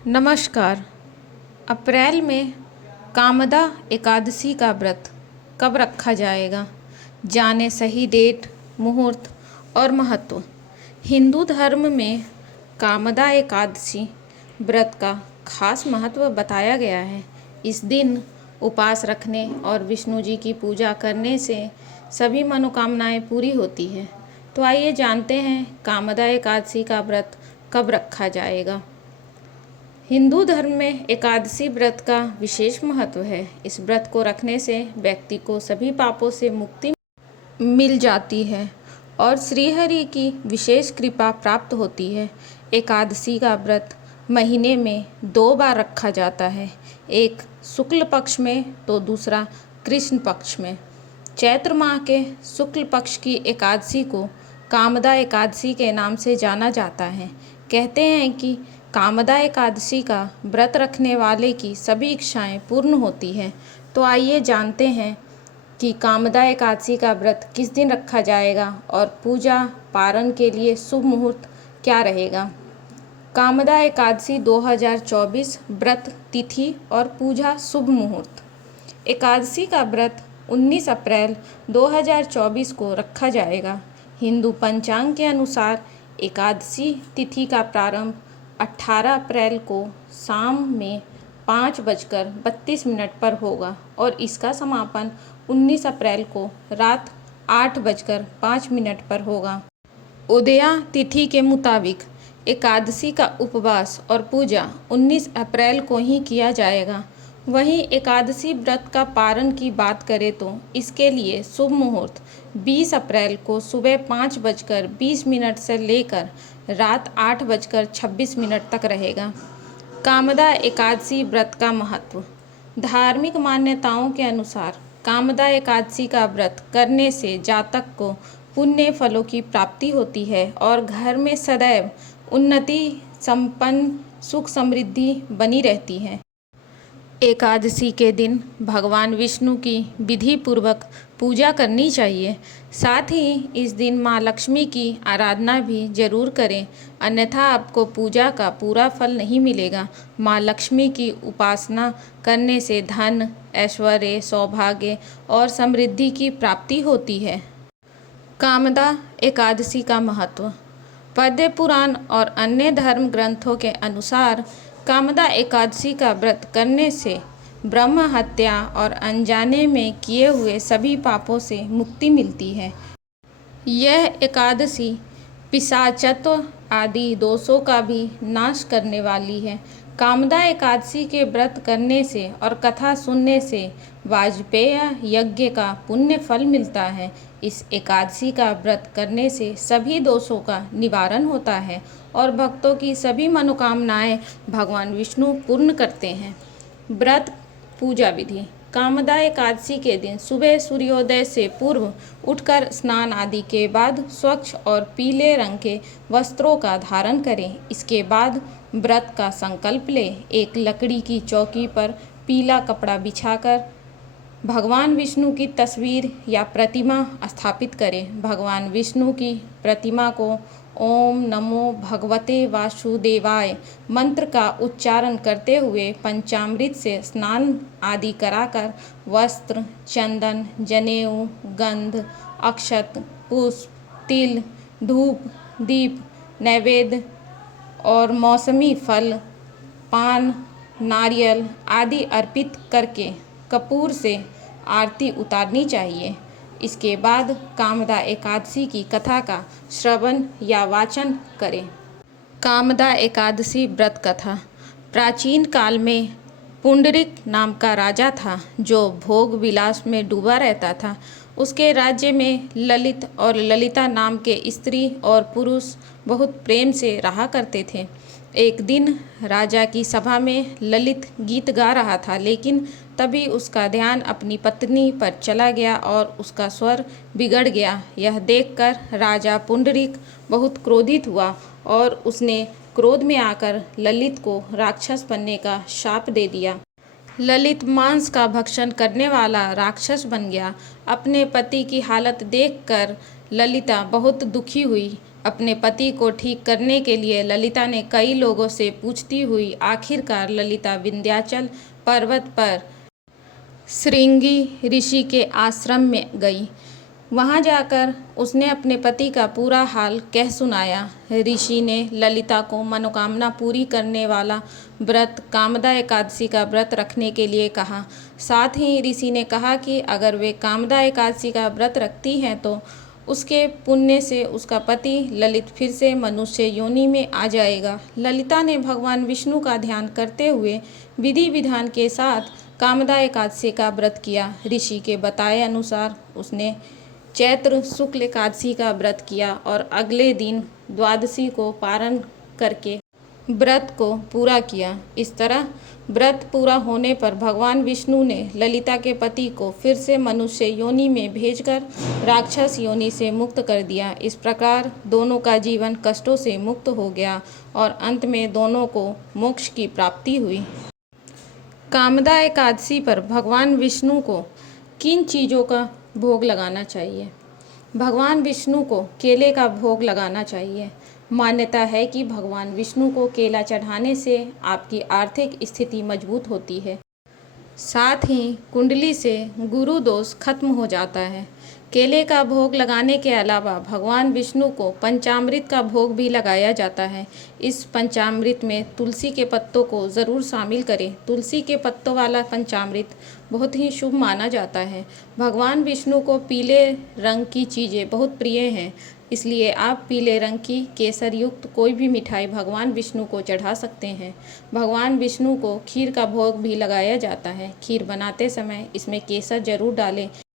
नमस्कार। अप्रैल में कामदा एकादशी का व्रत कब रखा जाएगा? जाने सही डेट, मुहूर्त और महत्व। हिंदू धर्म में कामदा एकादशी व्रत का खास महत्व बताया गया है। इस दिन उपवास रखने और विष्णु जी की पूजा करने से सभी मनोकामनाएं पूरी होती हैं। तो आइए जानते हैं कामदा एकादशी का व्रत कब रखा जाएगा। हिंदू धर्म में एकादशी व्रत का विशेष महत्व है। इस व्रत को रखने से व्यक्ति को सभी पापों से मुक्ति मिल जाती है और श्रीहरि की विशेष कृपा प्राप्त होती है। एकादशी का व्रत महीने में 2 बार रखा जाता है, एक शुक्ल पक्ष में तो दूसरा कृष्ण पक्ष में। चैत्र माह के शुक्ल पक्ष की एकादशी को कामदा एकादशी के नाम से जाना जाता है। कहते हैं कि कामदा एकादशी का व्रत रखने वाले की सभी इच्छाएं पूर्ण होती हैं। तो आइए जानते हैं कि कामदा एकादशी का व्रत किस दिन रखा जाएगा और पूजा पारण के लिए शुभ मुहूर्त क्या रहेगा। कामदा एकादशी 2024 व्रत तिथि और पूजा शुभ मुहूर्त। एकादशी का व्रत 19 अप्रैल 2024 को रखा जाएगा। हिंदू पंचांग के अनुसार एकादशी तिथि का प्रारंभ 18 अप्रैल को शाम में 5:32 पर होगा और इसका समापन 19 अप्रैल को रात 8:05 पर होगा। उदया तिथि के मुताबिक एकादशी का उपवास और पूजा 19 अप्रैल को ही किया जाएगा। वहीं एकादशी व्रत का पारण की बात करें तो इसके लिए शुभ मुहूर्त 20 अप्रैल को सुबह 5:20 से लेकर रात 8:26 तक रहेगा। कामदा एकादशी व्रत का महत्व। धार्मिक मान्यताओं के अनुसार कामदा एकादशी का व्रत करने से जातक को पुण्य फलों की प्राप्ति होती है और घर में सदैव उन्नति, संपन्न, सुख समृद्धि बनी रहती है। एकादशी के दिन भगवान विष्णु की विधि पूर्वक पूजा करनी चाहिए। साथ ही इस दिन माँ लक्ष्मी की आराधना भी जरूर करें, अन्यथा आपको पूजा का पूरा फल नहीं मिलेगा। माँ लक्ष्मी की उपासना करने से धन, ऐश्वर्य, सौभाग्य और समृद्धि की प्राप्ति होती है। कामदा एकादशी का महत्व। पद्म पुराण और अन्य धर्म ग्रंथों के अनुसार कामदा एकादशी का व्रत करने से ब्रह्म हत्या और अनजाने में किए हुए सभी पापों से मुक्ति मिलती है। यह एकादशी पिशाचत्व आदि दोषों का भी नाश करने वाली है। कामदा एकादशी के व्रत करने से और कथा सुनने से वाजपेय यज्ञ का पुण्य फल मिलता है। इस एकादशी का व्रत करने से सभी दोषों का निवारण होता है और भक्तों की सभी मनोकामनाएं भगवान विष्णु पूर्ण करते हैं। व्रत पूजा विधि। कामदा एकादशी के दिन सुबह सूर्योदय से पूर्व उठकर स्नान आदि के बाद स्वच्छ और पीले रंग के वस्त्रों का धारण करें। इसके बाद व्रत का संकल्प लें। एक लकड़ी की चौकी पर पीला कपड़ा बिछाकर भगवान विष्णु की तस्वीर या प्रतिमा स्थापित करें। भगवान विष्णु की प्रतिमा को ओम नमो भगवते वासुदेवाय मंत्र का उच्चारण करते हुए पंचामृत से स्नान आदि कराकर वस्त्र, चंदन, जनेऊ, गंध, अक्षत, पुष्प, तिल, धूप, दीप, नैवेद्य और मौसमी फल, पान, नारियल आदि अर्पित करके कपूर से आरती उतारनी चाहिए। इसके बाद कामदा एकादशी की कथा का श्रवण या वाचन करें। कामदा एकादशी व्रत कथा। प्राचीन काल में पुंडरीक नाम का राजा था जो भोग विलास में डूबा रहता था। उसके राज्य में ललित और ललिता नाम के स्त्री और पुरुष बहुत प्रेम से रहा करते थे। एक दिन राजा की सभा में ललित गीत गा रहा था, लेकिन तभी उसका ध्यान अपनी पत्नी पर चला गया और उसका स्वर बिगड़ गया। यह देखकर राजा पुंडरीक बहुत क्रोधित हुआ और उसने क्रोध में आकर ललित को राक्षस बनने का शाप दे दिया। ललित मांस का भक्षण करने वाला राक्षस बन गया। अपने पति की हालत देखकर ललिता बहुत दुखी हुई अपने पति को ठीक करने के लिए ललिता ने कई लोगों से पूछती हुई आखिरकार ललिता विंध्याचल पर्वत पर श्रृंगी ऋषि के आश्रम में गई। वहां जाकर उसने अपने पति का पूरा हाल कह सुनाया। ऋषि ने ललिता को मनोकामना पूरी करने वाला व्रत कामदा एकादशी का व्रत रखने के लिए कहा। साथ ही ऋषि ने कहा कि अगर वे कामदा एकादशी का व्रत रखती हैं तो उसके पुण्य से उसका पति ललित फिर से मनुष्य योनि में आ जाएगा। ललिता ने भगवान विष्णु का ध्यान करते हुए विधि विधान के साथ कामदा एकादशी का व्रत किया। ऋषि के बताए अनुसार उसने चैत्र शुक्ल एकादशी का व्रत किया और अगले दिन द्वादशी को पारण करके व्रत को पूरा किया। इस तरह व्रत पूरा होने पर भगवान विष्णु ने ललिता के पति को फिर से मनुष्य योनि में भेजकर राक्षस योनि से मुक्त कर दिया। इस प्रकार दोनों का जीवन कष्टों से मुक्त हो गया और अंत में दोनों को मोक्ष की प्राप्ति हुई। कामदा एकादशी पर भगवान विष्णु को किन चीज़ों का भोग लगाना चाहिए? भगवान विष्णु को केले का भोग लगाना चाहिए। मान्यता है कि भगवान विष्णु को केला चढ़ाने से आपकी आर्थिक स्थिति मजबूत होती है। साथ ही कुंडली से गुरु दोष खत्म हो जाता है। केले का भोग लगाने के अलावा भगवान विष्णु को पंचामृत का भोग भी लगाया जाता है। इस पंचामृत में तुलसी के पत्तों को ज़रूर शामिल करें। तुलसी के पत्तों वाला पंचामृत बहुत ही शुभ माना जाता है। भगवान विष्णु को पीले रंग की चीज़ें बहुत प्रिय हैं, इसलिए आप पीले रंग की केसर युक्त कोई भी मिठाई भगवान विष्णु को चढ़ा सकते हैं। भगवान विष्णु को खीर का भोग भी लगाया जाता है। खीर बनाते समय इसमें केसर जरूर डालें।